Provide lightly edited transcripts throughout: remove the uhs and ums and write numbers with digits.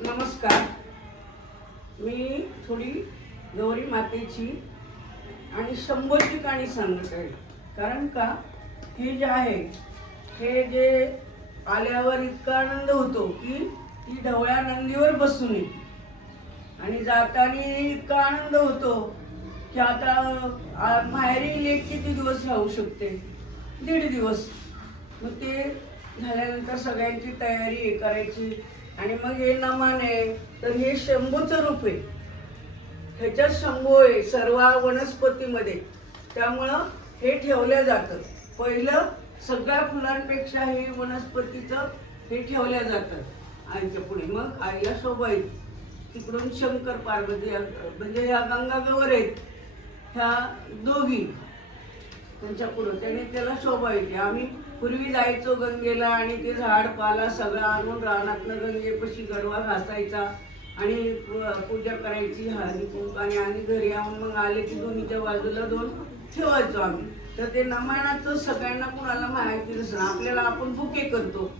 नमस्कार. मी थोडी गौरी मातेची आणि शंभोची कहाणी सांगत आहे. कारण का हे जे आहे हे जे आल्यावर इतका आनंद होतो की ती ढवळ्या नंदीवर बसून येते आणि जाताना इतका आनंद होतो की आता माहेरी लेक किती दिवस राहू शकते, 1.5 दिवस. मग ते झाल्यानंतर सगळ्यांची तयारी करायची आणि मग हे नमन आहे तर हे शंभूचं रूप आहे. ह्याच्यात शंभू आहे सर्व वनस्पतीमध्ये, त्यामुळं हे ठेवलं जातं. पहिलं सगळ्या फुलांपेक्षा हे वनस्पतीचं हे ठेवल्या जातं आईच्या पुढे. मग आईला शोभा येते. तिकडून शंकर पार्वती म्हणजे ह्या गंगागवर आहेत, ह्या दोघी त्यांच्या पुढं त्याने त्याला शोभा येते. आम्ही पूर्वी जायचो गंगेला आणि ते झाड पाला सगळं आणून रानातनं गंगेपाशी गडवा घासायचा आणि पूजा करायची हळदी कुंकू आणि घरी येऊन मग आले की दोन्हीच्या बाजूला 2 ठेवायचो आम्ही. तर ते नमनाचं सगळ्यांना कुणाला माहिती नसतं. आपल्याला आपण बुके करतो,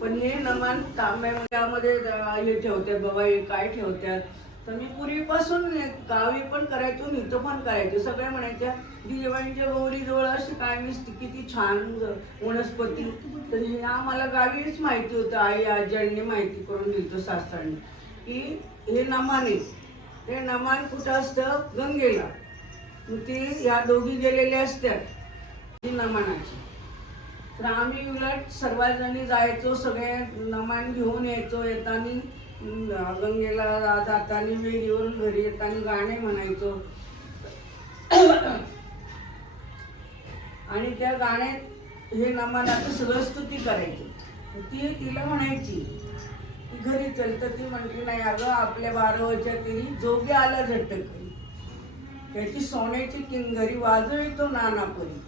पण हे नमन तांब्यामध्ये हे ठेवतात बाबा, हे काय ठेवतात. तर मी पूर्वीपासून गावी पण करायचो, इथं पण करायचो. सगळ्या म्हणायच्या दिवाळीच्या गौरीजवळ अशी काय नसते, किती छान वनस्पती. तर हे आम्हाला गावीच माहिती होतं, आई आज्यांनी माहिती करून दिलं सासऱ्यांनी की हे नमान आहे. ते नमान कुठं असतं, गंगेला. ती या दोघी गेलेल्या असतात ती नमनाची. तर आम्ही उलट सर्वजणी जायचो, सगळे नमान घेऊन यायचो. येताना गंगेला जाताना विहिरीवरून घरी येताना गाणे म्हणायचो आणि त्या गाण्यात हे नमनाचं सगळं स्तुती करायची. ती तिला म्हणायची घरी चल. तर ती म्हणते नाही अगं, आपल्या 12 वर्षाच्या तिने जोगे आला झटक, त्याची सोन्याची किंगरी वाजवितो नानापुरी,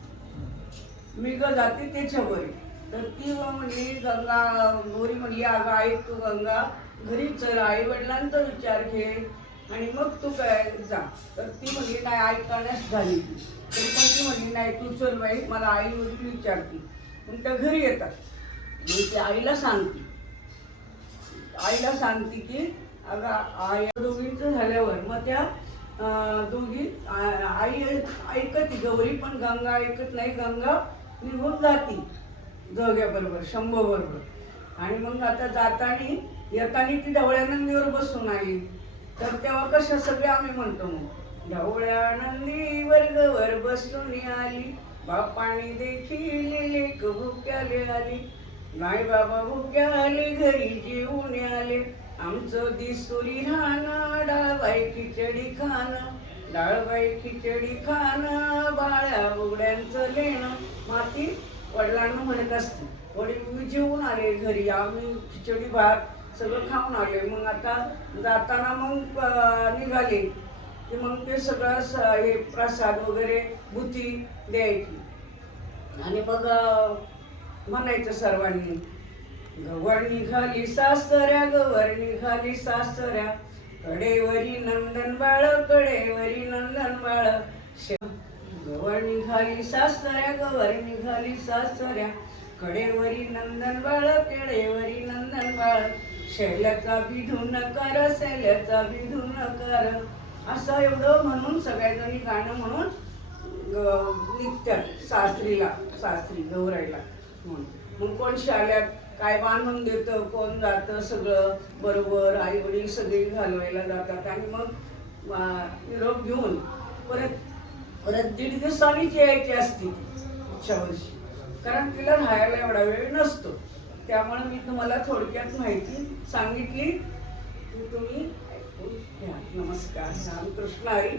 मी ग जाते त्याच्यावर. तर ती म्हणली गंगा, गौरी म्हणली अगं आई तू गंगा घरी चल, आई वडिलांचा विचार घे आणि मग तू काय जा. तर ती म्हणली नाही, आई करण्यास झाली. तरी पण ती म्हणली नाही तू चल बाई, मला आई वडील विचारते. मग त्या घरी येतात. मग ती आईला सांगते की अगं आई दोघींचं झाल्यावर मग त्या दोघी आई ऐकते गौरी, पण गंगा ऐकत नाही. गंगा निघून जाती जोग्याबरोबर, शंभूबरोबर. आणि मग आता जाताना येताना ती ढवळ्या नंदीवर बसून आली. तर तेव्हा कशा सगळे आम्ही म्हणतो मग ढवळ्या नंदी वर्गवर बसून आली, बापाने देखील लेक भुक्याले आली, नाही बाबा भुक्याले घरी जेवून आले, आमचं दिसुरी राहणं डाळबाई खिचडी खाणं, डाळबाई खिचडी खाणं, बाळ्या बुगड्यांचं लेणं. माती वडिलांना म्हणत असते, वडील मी जेवून आले घरी, आम्ही खिचडी भात सगळं खाऊन आले. मग आता जाताना मग निघाले की मग ते सगळं हे प्रसाद वगैरे बुती द्यायची आणि मग म्हणायचं सर्वांनी गवर निघाली सासऱ्या, गवर निघाली सासऱ्या, कडेवरी नंदन बाळ, कडेवरी नंदन बाळ. गवर निघाली सासऱ्या, गवर निघाली सासऱ्या, कडेवरी नंदन बाळ, कडेवरी नंदन बाळ, शैल्याचा बिधू नकार, शैल्याचा बिधू नकार. असं एवढं म्हणून सगळ्याजणी गाणं म्हणून निघतात सासरी गौराईला म्हणून. मग कोण शाळेत काय बांधून देतं, कोण जातं, सगळं बरोबर आई वडील सगळे घालवायला जातात. आणि मग निरोप घेऊन परत 1.5 दिवसांनीच यायची असते पुढच्या वर्षी, कारण तिला राहायला एवढा वेळ नसतो. त्यामुळे मी तुम्हाला थोडक्यात माहिती सांगितली, तुम्ही ऐकून घ्या. नमस्कार. रामकृष्ण हरी.